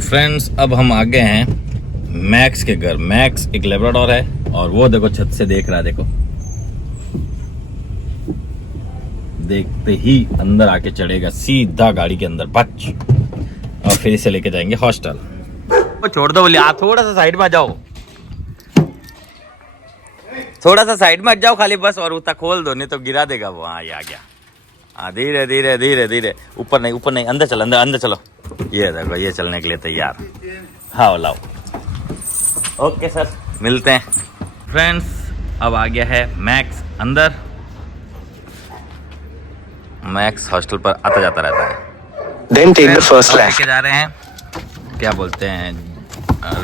Friends अब हम आ गए हैं मैक्स के घर। मैक्स एक लेब्राडोर है और वो देखो छत से देख रहा है। देखो देखते ही अंदर आके चढ़ेगा सीधा गाड़ी के अंदर बच, और फिर इसे लेके जाएंगे हॉस्टल। वो छोड़ दो बोले, आप थोड़ा सा साइड में आ जाओ, थोड़ा सा साइड में आ जाओ खाली बस, और उतना खोल दो नहीं तो गिरा देगा वो। हाँ ये आ गया। हाँ धीरे धीरे धीरे धीरे, ऊपर नहीं अंदर चलो, अंदर चलो। ये देखो ये चलने के लिए तैयार। हाँ लाओ। ओके सर, मिलते हैं। फ्रेंड्स अब आ गया है मैक्स अंदर। मैक्स हॉस्टल पर आता जाता रहता है। Then take the first lap. लेके जा रहे हैं, क्या बोलते हैं,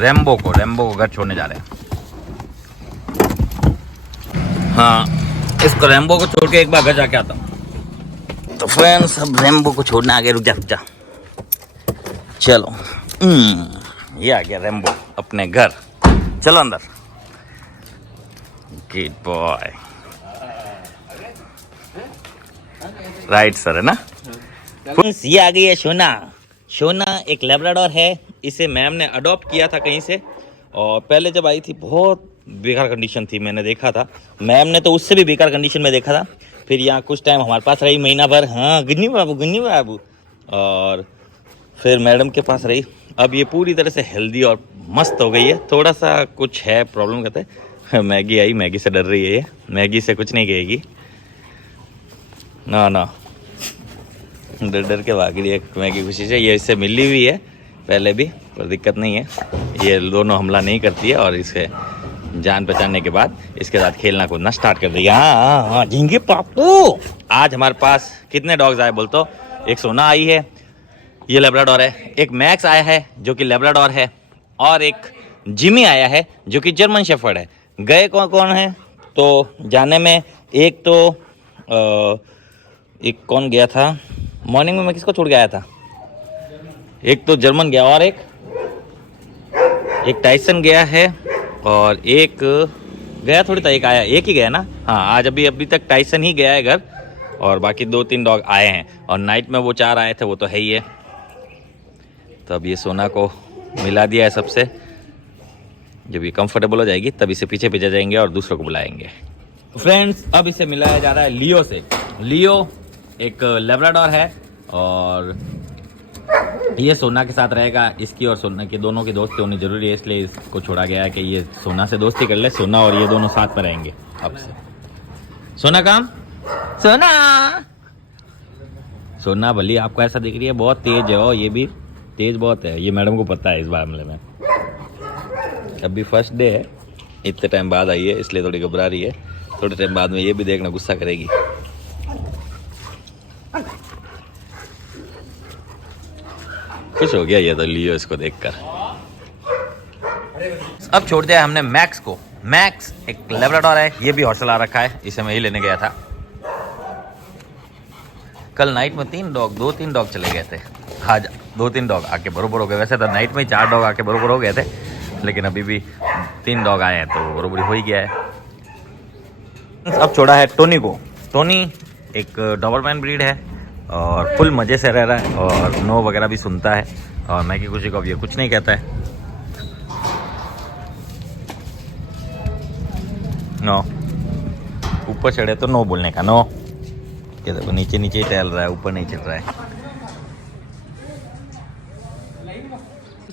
रेम्बो को घर छोड़ने जा रहे हैं। हाँ इसको रेम्बो को छोड़ के एक बार घर जाके आता हूँ। तो फ्रेंड्स अब रेम्बो को छोड़ने आ गए। रुक जा चलो। ये आ गया रेम्बो अपने घर। चलो अंदर। Good boy. राइट सर है ना। फ्रेंड्स ये आ गई है सोना। सोना एक लेब्राडोर है। इसे मैम ने अडॉप्ट किया था कहीं से, और पहले जब आई थी बहुत बेकार कंडीशन थी, मैंने देखा था। मैम ने तो उससे भी बेकार कंडीशन में देखा था। फिर यहाँ कुछ टाइम हमारे पास रही, महीना भर। हाँ गुन्नी बाबू। और फिर मैडम के पास रही। अब ये पूरी तरह से हेल्दी और मस्त हो गई है। थोड़ा सा कुछ है प्रॉब्लम, कहते हैं मैगी आई, मैगी से डर रही है ये। मैगी से कुछ नहीं कहेगी ना, डर के भाग रही है मैगी खुशी से। ये इससे मिली हुई है पहले भी, पर दिक्कत नहीं है। ये दोनों हमला नहीं करती है, और इसे जान पहचानने के बाद इसके साथ खेलना कूदना स्टार्ट कर दिया। हाँ झिंगे पापू। आज हमारे पास कितने डॉग्स आए बोल तो? एक सोना आई है, ये लेब्राडोर है। एक मैक्स आया है जो कि लेब्राडोर है, और एक जिमी आया है जो कि जर्मन शेफर्ड है। गए कौन है तो जाने में एक तो एक कौन गया था मॉर्निंग में, मैं किसको छोड़ के आया था? एक तो जर्मन गया, और एक टाइसन गया है, और एक गया थोड़ी था, एक आया, एक ही गया ना। हाँ आज अभी तक टाइसन ही गया है घर, और बाकी 2-3 डॉग आए हैं। और नाइट में वो 4 आए थे, वो तो है ही है। तो अब ये सोना को मिला दिया है सबसे। जब ये कंफर्टेबल हो जाएगी तब इसे पीछे जाएंगे और दूसरों को बुलाएंगे। फ्रेंड्स अब इसे मिलाया जा रहा है लियो से। लियो एक लेब्राडोर है, और ये सोना के साथ रहेगा। इसकी और सोना की दोनों की दोस्ती होनी जरूरी है, इसलिए इसको छोड़ा गया है कि ये सोना से दोस्ती कर ले। सोना और ये दोनों साथ में रहेंगे अब से। सोना काम, सोना भली आपको ऐसा दिख रही है, बहुत तेज है। और ये भी तेज बहुत है, ये मैडम को पता है इस मामले में। अभी फर्स्ट डे है, इतने टाइम बाद आई है, इसलिए थोड़ी घबरा रही है। थोड़े टाइम बाद में ये भी देखना गुस्सा करेगी। खुश हो गया ये तो लियो इसको देखकर। अब छोड़ दिया हमने मैक्स को। मैक्स एक लेब्राडोर है, ये भी हॉस्टल आ रखा है। इसे मैं ही लेने गया था। कल नाइट में 2-3 डॉग चले गए थे। आज 2-3 डॉग आके बरोबर हो गए। वैसे तो नाइट में 4 डॉग आके बरोबर हो गए थे, लेकिन अभी भी 3 डॉग आए हैं, तो बरोबर हो ही गया है। अब छोड़ा है टोनी को। टोनी एक डॉबरमैन ब्रीड है, और फुल मज़े से रह रहा है, और नो वगैरह भी सुनता है, और मैगी खुशी को अब ये कुछ नहीं कहता है। नो ऊपर चढ़े तो नो बोलने का, नो। ये देखो नीचे ही टहल रहा है, ऊपर नहीं चढ़ रहा है।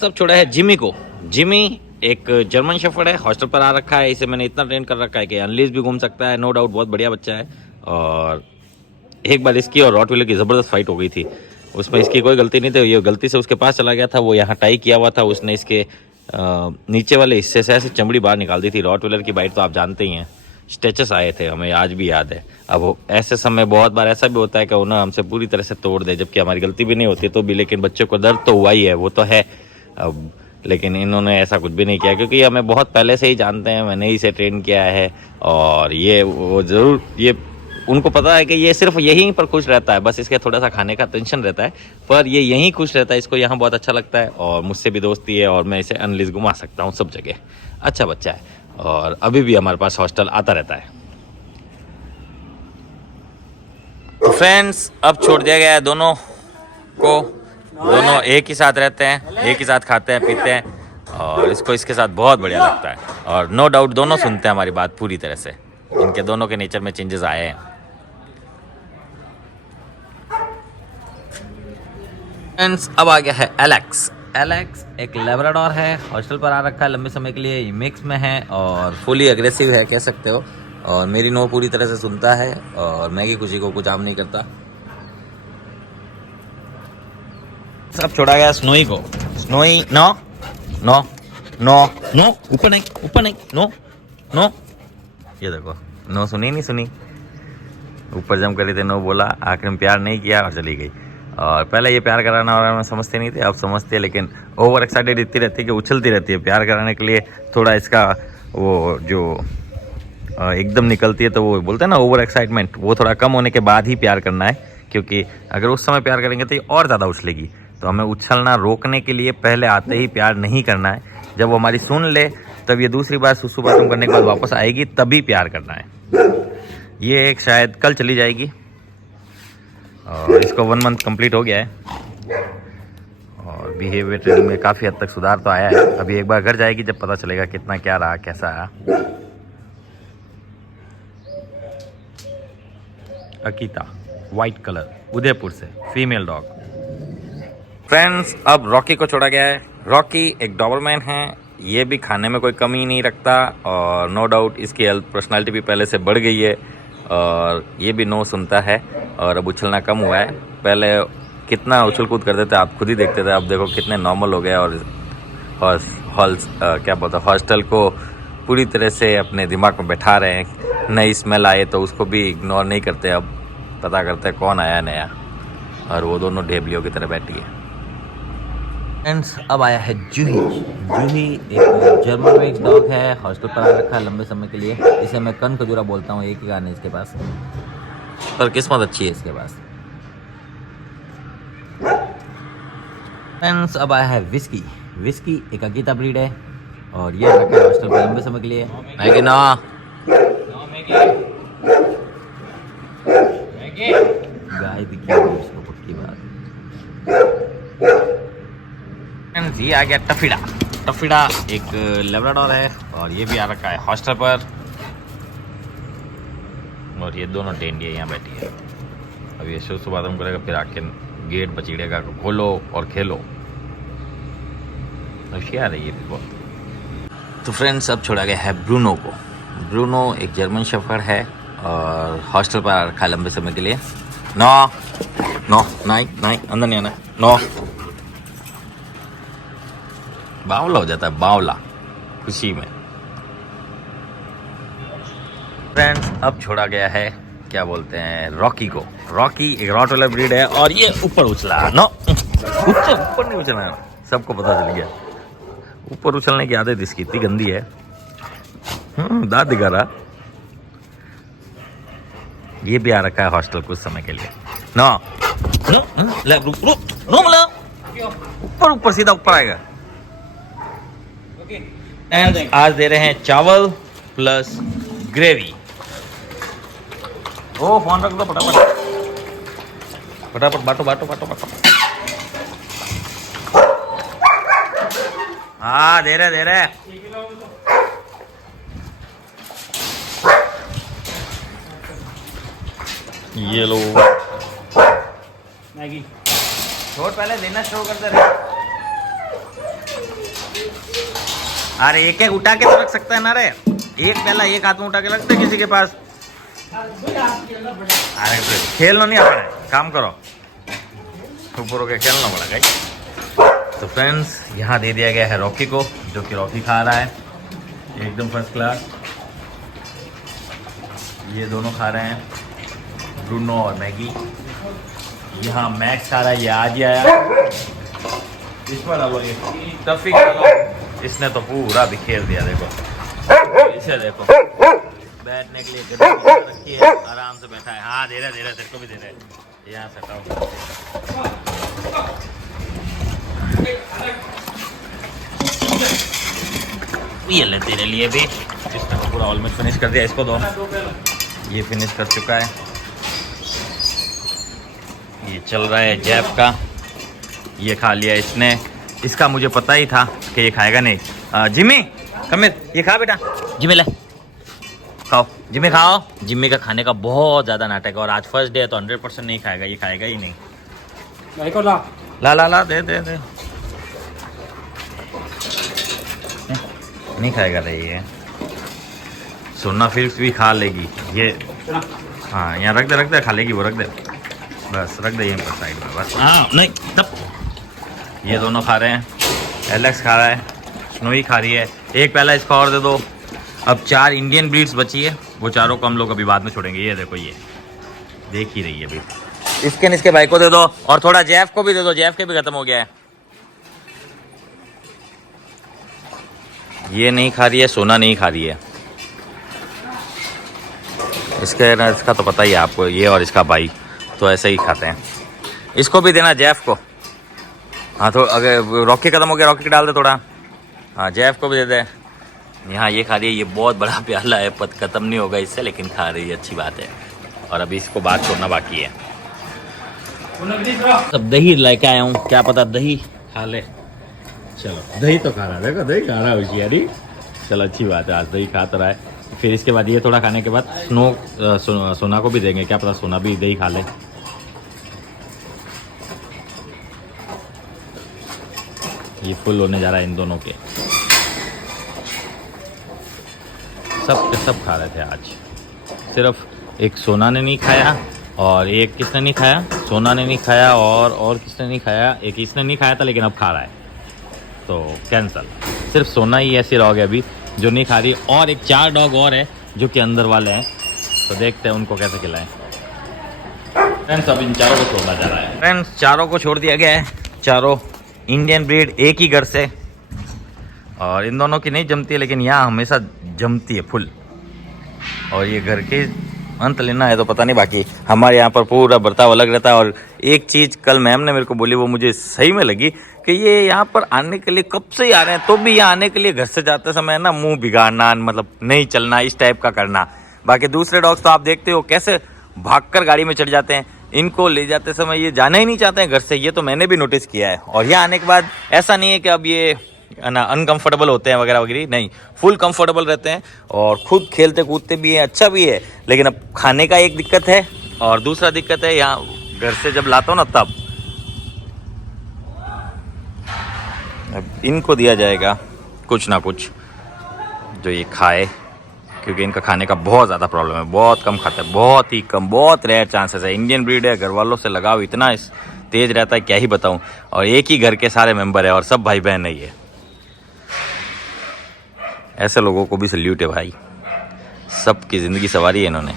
सब छोड़ा है जिमी को। जिमी एक जर्मन शेफर्ड है, हॉस्टल पर आ रखा है। इसे मैंने इतना ट्रेन कर रखा है कि अनलीज भी घूम सकता है। नो डाउट बहुत बढ़िया बच्चा है। और एक बार इसकी और रॉटविलर की ज़बरदस्त फाइट हो गई थी, उसमें इसकी कोई गलती नहीं थी। ये गलती से उसके पास चला गया था। वो यहाँ टाई किया हुआ था, उसने इसके नीचे वाले हिस्से से ऐसे चमड़ी बाहर निकाल दी थी। रॉटविलर की बाइट तो आप जानते ही हैं, स्टेचेस आए थे, हमें आज भी याद है। अब ऐसे समय बहुत बार ऐसा भी होता है कि उन्हें हमसे पूरी तरह से तोड़ दे, जबकि हमारी गलती भी नहीं होती तो भी। लेकिन बच्चों को दर्द तो हुआ ही है, वो तो है। अब लेकिन इन्होंने ऐसा कुछ भी नहीं किया, क्योंकि ये हमें बहुत पहले से ही जानते हैं। मैंने ही इसे ट्रेन किया है, और ये वो ज़रूर, ये उनको पता है कि ये सिर्फ यहीं पर खुश रहता है। बस इसके थोड़ा सा खाने का टेंशन रहता है, पर ये यहीं खुश रहता है। इसको यहाँ बहुत अच्छा लगता है, और मुझसे भी दोस्ती है, और मैं इसे अनलिज घुमा सकता हूँ सब जगह। अच्छा बच्चा है, और अभी भी हमारे पास हॉस्टल आता रहता है। तो फ्रेंड्स अब छोड़ दिया गया है दोनों को दोनों एक ही साथ रहते हैं, एक ही साथ खाते हैं पीते हैं, और इसको इसके साथ बहुत बढ़िया लगता है। और नो डाउट दोनों सुनते हैं हमारी बात पूरी तरह से। इनके दोनों के नेचर में चेंजेस आए हैं। फ्रेंड्स अब आ गया है एलेक्स। एलेक्स एक लेब्राडोर है, हॉस्टल पर आ रखा है लंबे समय के लिए, मिक्स में है और फुली एग्रेसिव है कह सकते हो। और मेरी नो पूरी तरह से सुनता है और मैगी खुशी को कुछ आम नहीं करता। सब छोड़ा गया स्नोई को। Snowy no no no no, ऊपर नहीं, ऊपर नहीं, नो नो। ये देखो नो सुनी नहीं सुनी, ऊपर जम कर रही थे, नो बोला, आखिर में प्यार नहीं किया और चली गई। और पहले ये प्यार कराना और मैं समझते नहीं थे, अब समझते हैं, लेकिन ओवर एक्साइटेड इतनी रहती है कि उछलती रहती है प्यार कराने के लिए। थोड़ा इसका वो जो एकदम निकलती है तो वो बोलते हैं ना ओवर एक्साइटमेंट, वो थोड़ा कम होने के बाद ही प्यार करना है, क्योंकि अगर उस समय प्यार करेंगे तो ये और ज़्यादा उछलेगी। तो हमें उछलना रोकने के लिए पहले आते ही प्यार नहीं करना है। जब वो हमारी सुन ले तब ये दूसरी बार सुसु बाथरूम करने के बाद वापस आएगी, तभी प्यार करना है। ये एक शायद कल चली जाएगी और इसको 1 मंथ कंप्लीट हो गया है और बिहेवियर ट्रेनिंग में काफ़ी हद तक सुधार तो आया है। अभी एक बार घर जाएगी जब पता चलेगा कितना क्या रहा, कैसा आया। अकीता वाइट कलर, उदयपुर से, फीमेल डॉग। फ्रेंड्स अब रॉकी को छोड़ा गया है। रॉकी एक डॉबरमैन है, ये भी खाने में कोई कमी नहीं रखता और नो डाउट इसकी हेल्थ पर्सनालिटी भी पहले से बढ़ गई है और ये भी नो सुनता है और अब उछलना कम हुआ है। पहले कितना उछल कूद करते थे आप खुद ही देखते थे, अब देखो कितने नॉर्मल हो गया और क्या बोलते हैं हॉस्टल को पूरी तरह से अपने दिमाग में बैठा रहे हैं। नई स्मेल आए तो उसको भी इग्नोर नहीं करते, अब पता करते हैं कौन आया नया, और वो दोनों ढेबलियों की तरह बैठी है। फ्रेंड्स अब आया है जूही। जूही एक जर्मन मिक्स डॉग है, हॉस्टल पर आ रखा है लंबे समय के लिए। इसे मैं कन खजूरा बोलता हूँ, एक ही गाने इसके पास, पर किस्मत अच्छी है इसके पास। फ्रेंड्स अब आया है विस्की। विस्की एक अकीता ब्रीड है और ये रखा है हॉस्टल पर लंबे समय के लिए। मैगी ना, गाय दिखी उसको पक्की बात। ये आ गया टफिडा। टफिडा एक लेब्राडोर है और ये भी आ रखा है हॉस्टल पर और ये दोनों टेंडिया यहाँ बैठी है। अब ये सुसु बाथरूम करेगा, फिर आके गेट बचीड़ेगा, खोलो और खेलो। होशियार है ये भी बहुत। तो फ्रेंड्स अब छोड़ा गया है ब्रूनो को। ब्रूनो एक जर्मन शेफर्ड है और हॉस्टल पर आ रखा है लंबे समय के लिए। नो नो नहीं नहीं, अंदर नहीं आना, नो। बावला हो जाता है, बावला खुशी में। फ्रेंड्स अब छोड़ा गया है क्या बोलते हैं रॉकी को। रॉकी एक रॉटवेलर ब्रीड है और ये ऊपर उछला। नो ऊपर नहीं उछलना, सबको पता चल गया। ऊपर उछलने की आदत इसकी इतनी गंदी है, दांत दिखा रहा। ये भी आ रखा है हॉस्टल कुछ समय के लिए। नो नो रुक रुक, नो बोला ऊपर ऊपर सीधा ऊपर आएगा। एंड आज दे रहे हैं चावल प्लस ग्रेवी। ओ फोन रख दो फटाफट, फटाफट बाटो बाटो बाटो बाटो। हाँ दे रहे। ये लो मैगी, छोड़ पहले देना शुरू कर दे रहे। अरे एक एक उठा के तो रख सकता है ना रे, एक पहला एक हाथ में उठा के रख दे किसी के पास। अरे खेलना नहीं आता है, काम करो, ऊपर होकर खेलना पड़ा गाइस। तो फ्रेंड्स यहाँ दे दिया गया है रॉकी को, जो कि रॉकी खा रहा है एकदम फर्स्ट क्लास। ये दोनों खा रहे हैं, ब्रूनो और मैगी। यहाँ मैक्स खा रहा है, ये आज ही आया। इस पर डालो ये टफी, इसने तो पूरा बिखेर दिया। देखो इसे देखो, बैठने के लिए गद्दी रखी है, आराम से बैठा है। हाँ दे रहे तेरे को भी दे रहे। यहाँ से हटाओ, ये ले तेरे लिए भी। इसने तो पूरा ऑलमोस्ट फिनिश कर दिया, इसको दो। ये फिनिश कर चुका है। ये चल रहा है जैप का। ये खा लिया इसने, इसका मुझे पता ही था कि ये खाएगा नहीं। जिमी कमिर, ये खा बेटा, जिमी ले खाओ, जिमी खाओ। जिमी का खाने का बहुत ज़्यादा नाटक है और आज फर्स्ट डे है तो 100% नहीं खाएगा, ये खाएगा ही नहीं। ला ला ला, दे दे दे, नहीं खाएगा रे ये। सोना फिर भी खा लेगी ये। हाँ यहाँ रख दे, खा लेगी वो, रख दे बस, रख दे यहीं पर साइड में बस। हाँ नहीं तब ये दोनों खा रहे हैं, एलेक्स खा रहा है, स्नोई खा रही है। एक पहला इसका और दे दो। अब 4 इंडियन ब्रीड्स बची है, वो चारों को हम लोग अभी बाद में छोड़ेंगे। ये देखो, ये देख ही रही है अभी। इसके भाई को दे दो और थोड़ा जैफ को भी दे दो, जैफ के भी खत्म हो गया है। ये नहीं खा रही है, सोना नहीं खा रही है। इसका तो पता ही है आपको, ये और इसका भाई तो ऐसे ही खाते हैं। इसको भी देना जैफ को। हाँ तो अगर रॉकी खत्म हो गया, रॉकी डाल दे थोड़ा। हाँ जैफ को भी दे दे। यहाँ ये खा रही है, ये बहुत बड़ा प्याला है, पत खत्म नहीं होगा इससे, लेकिन खा रही है, अच्छी बात है। और अभी इसको बात छोड़ना बाकी है। अब दही लेके आया हूँ, क्या पता दही खा ले। चलो दही तो खा रहा है, देखो दही खा रहा है होशियारी। चलो अच्छी बात है, आज दही खा तो रहा है। फिर इसके बाद ये थोड़ा खाने के बाद सोना को भी देंगे, क्या पता सोना भी दही खा ले। ये फुल होने जा रहा है इन दोनों के। सब के सब खा रहे थे आज, सिर्फ एक सोना ने नहीं खाया और एक किसने नहीं खाया, सोना ने नहीं खाया और किसने नहीं खाया, एक इसने नहीं खाया था लेकिन अब खा रहा है, तो कैंसल। सिर्फ सोना ही ऐसी डॉग है अभी जो नहीं खा रही, और एक 4 डॉग और है जो कि अंदर वाले हैं, तो देखते हैं उनको कैसे खिलाएं। फ्रेंड्स अब इन चारों को छोड़ना जा रहा है। फ्रेंड्स चारों को छोड़ दिया गया है, चारों इंडियन ब्रीड, एक ही घर से, और इन दोनों की नहीं जमती है लेकिन यहाँ हमेशा जमती है फुल। और ये घर के अंत लेना है तो पता नहीं, बाकी हमारे यहाँ पर पूरा बर्ताव अलग रहता है। और एक चीज़ कल मैम ने मेरे को बोली, वो मुझे सही में लगी कि ये यहाँ पर आने के लिए कब से ही आ रहे हैं, तो भी यहाँ आने के लिए घर से जाते समय ना मुंह बिगाड़ना, मतलब नहीं चलना, इस टाइप का करना। बाकी दूसरे डॉग्स तो आप देखते हो कैसे भागकर गाड़ी में चढ़ जाते हैं, इनको ले जाते समय ये जाना ही नहीं चाहते हैं घर से, ये तो मैंने भी नोटिस किया है। और यहाँ आने के बाद ऐसा नहीं है कि अब ये ना अनकंफर्टेबल होते हैं वगैरह वगैरह, नहीं, फुल कंफर्टेबल रहते हैं और खुद खेलते कूदते भी हैं, अच्छा भी है। लेकिन अब खाने का एक दिक्कत है और दूसरा दिक्कत है यहाँ घर से जब लाता हूँ ना, तब अब इनको दिया जाएगा कुछ ना कुछ जो ये खाए, क्योंकि इनका खाने का बहुत ज़्यादा प्रॉब्लम है, बहुत कम खाते हैं, बहुत ही कम, बहुत रेयर चांसेस है। इंडियन ब्रीड है, घर वालों से लगाव इतना तेज रहता है क्या ही बताऊं। और एक ही घर के सारे मेंबर है और सब भाई बहन नहीं है। ऐसे लोगों को भी सल्यूट है भाई, सबकी ज़िंदगी सवारी है इन्होंने।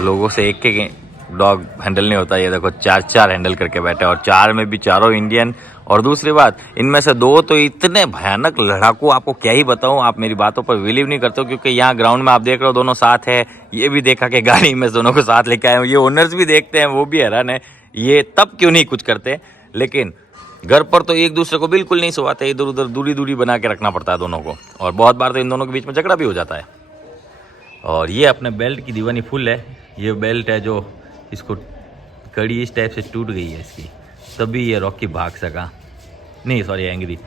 लोगों से एक एक डॉग हैंडल नहीं होता, ये देखो 4 हैंडल करके बैठे, और 4 में भी चारों इंडियन। और दूसरी बात, इनमें से 2 तो इतने भयानक लड़ाकू, आपको क्या ही बताऊं, आप मेरी बातों पर बिलीव नहीं करते हो, क्योंकि यहाँ ग्राउंड में आप देख रहे हो दोनों साथ है। ये भी देखा कि गाड़ी में दोनों को साथ लेके आए हूँ, ये ओनर्स भी देखते हैं, वो भी हैरान है ये तब क्यों नहीं कुछ करते। लेकिन घर पर तो एक दूसरे को बिल्कुल नहीं सुवाते, इधर उधर दूरी बना के रखना पड़ता है दोनों को, और बहुत बार तो इन दोनों के बीच में झगड़ा भी हो जाता है। और ये अपने बेल्ट की दीवानी फुल है, ये बेल्ट है जो इसको कड़ी इस टाइप से टूट गई है इसकी, तभी ये रॉकी भाग सका, नहीं सॉरी एंग्री।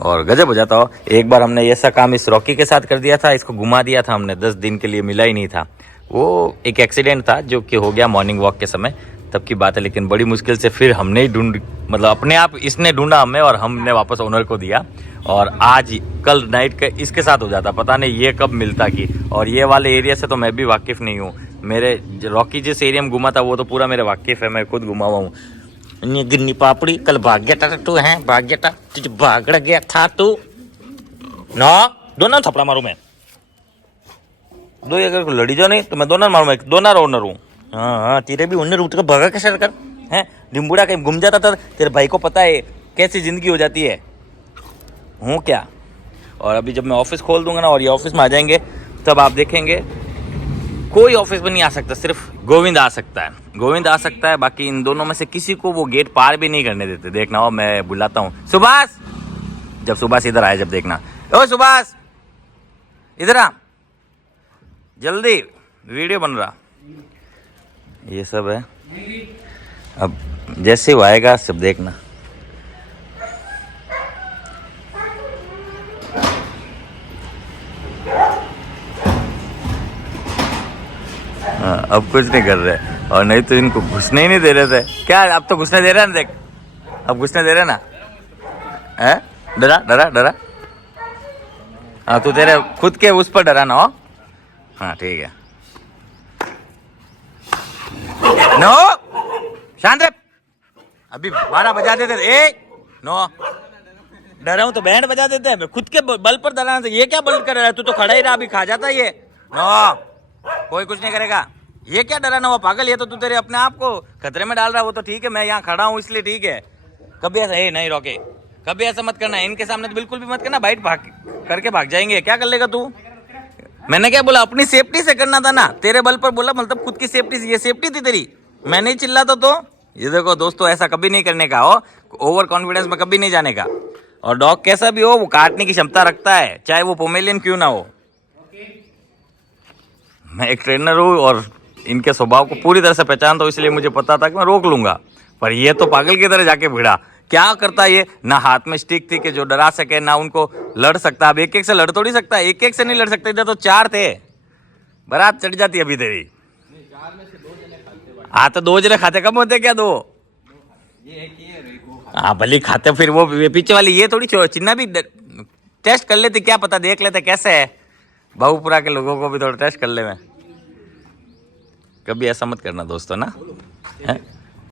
और गजब हो जाता हो, एक बार हमने ऐसा काम इस रॉकी के साथ कर दिया था, इसको घुमा दिया था हमने 10 दिन के लिए, मिला ही नहीं था। वो एक एक्सीडेंट था जो कि हो गया मॉर्निंग वॉक के समय, तब की बात है। लेकिन बड़ी मुश्किल से फिर हमने ही मतलब अपने आप इसने ढूंढा हमें और हमने वापस ओनर को दिया। और आज कल नाइट का इसके साथ हो जाता, पता नहीं ये कब मिलता कि। और ये वाले एरिया से तो मैं भी वाकिफ़ नहीं हूँ, मेरे रॉकी जिस एरिया में घुमा था वो तो पूरा मेरे वाकिफ़ है, मैं खुद घुमा हुआ हूँ। गिन्नी पापड़ी कल भाग गया था तू, है भाग गया था, तुझे भाग गया था तू ना, दोनों थपड़ा मारूं मैं, दो अगर लड़ी जाओ नहीं तो मैं दोनों मारूं, मैं दोनों ओनर हूँ। हाँ तेरे भी ओनर उठ कर भागा कैसे कर, है डिम्बुड़ा कहीं घूम जाता था, तेरे भाई को पता है कैसी जिंदगी हो जाती है, हूँ क्या। और अभी जब मैं ऑफिस खोल दूंगा ना और ये ऑफिस में आ जाएंगे, तब आप देखेंगे कोई ऑफिस में नहीं आ सकता, सिर्फ गोविंद आ सकता है, गोविंद आ सकता है। बाकी इन दोनों में से किसी को वो गेट पार भी नहीं करने देते। देखना हो, मैं बुलाता हूँ सुभाष, जब सुभाष इधर आए, जब देखना, ओ सुभाष इधर आ, जल्दी वीडियो बन रहा। ये सब है। अब जैसे वो आएगा सब देखना। हाँ, अब कुछ नहीं कर रहे और नहीं तो इनको घुसने ही नहीं दे रहे थे। क्या अब तो घुसने दे रहे हैं, देख अब घुसने दे रहे ना। है डरा डरा डरा। हाँ तू तेरे खुद के उस पर डरा ना हो। हाँ ठीक है। नो शांत रह। अभी 12 बजा देते थे। नो डरा हूं तो बैंड बजा देते हैं। खुद के बल पर डराना था। ये क्या बल कर रहा है? तू तो खड़ा ही रहा, अभी खा जाता ये। नो कोई कुछ नहीं करेगा। ये क्या डराना हुआ पागल? ये तो तू तेरे अपने आप को खतरे में डाल रहा है। वो तो ठीक है, मैं यहाँ खड़ा हूँ इसलिए ठीक है। कभी ऐसा नहीं रोके, कभी ऐसा मत करना। इनके सामने तो बिल्कुल भी मत करना। बाइट भाग करके भाग जाएंगे। क्या कर लेगा तू? मैंने क्या बोला? अपनी सेफ्टी से करना था ना। तेरे बल पर बोला, मतलब खुद की सेफ्टी से। ये सेफ्टी थी तेरी, मैं नहीं चिल्लाता तो। ये देखो दोस्तों, ऐसा कभी नहीं करने का हो। ओवर कॉन्फिडेंस में कभी नहीं जाने का। और डॉग कैसा भी हो, वो काटने की क्षमता रखता है, चाहे वो पोमेलियन क्यों ना हो। मैं एक ट्रेनर हूँ और इनके स्वभाव को पूरी तरह से पहचानता हूँ, इसलिए मुझे पता था कि मैं रोक लूंगा। पर ये तो पागल की तरह जाके भिड़ा। क्या करता है ये? ना हाथ में स्टिक थी कि जो डरा सके, ना उनको लड़ सकता। अब एक एक से लड़ थोड़ी सकता, एक एक से नहीं लड़ सकते। इधर तो 4 थे, बारात चढ़ जाती अभी तेरी। हाँ तो 2 जने खाते कम होते क्या? 2 हाँ भले खाते। फिर वो पीछे वाली ये थोड़ी चिन्ना भी टेस्ट कर लेते, क्या पता, देख लेते कैसे है। बहुपुरा के लोगों को भी थोड़ा टेस्ट कर ले। मैं कभी ऐसा मत करना दोस्तों ना, है?